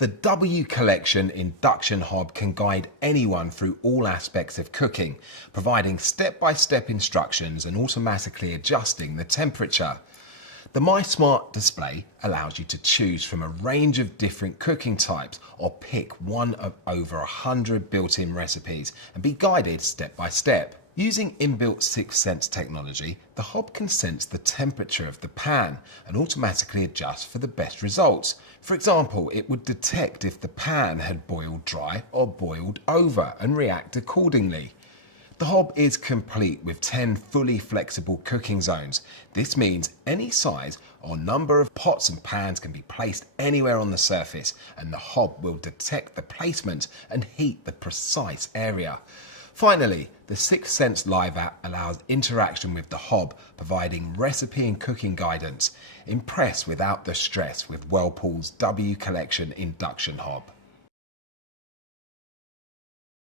The W Collection induction hob can guide anyone through all aspects of cooking, providing step-by-step instructions and automatically adjusting the temperature. The My Smart display allows you to choose from a range of different cooking types or pick one of over 100 built-in recipes and be guided step by step. Using inbuilt Sixth Sense technology, the hob can sense the temperature of the pan and automatically adjust for the best results. For example, it would detect if the pan had boiled dry or boiled over and react accordingly. The hob is complete with 10 fully flexible cooking zones. This means any size or number of pots and pans can be placed anywhere on the surface, and the hob will detect the placement and heat the precise area. Finally, the Sixth Sense Live app allows interaction with the hob, providing recipe and cooking guidance. Impress without the stress with Whirlpool's W Collection induction hob.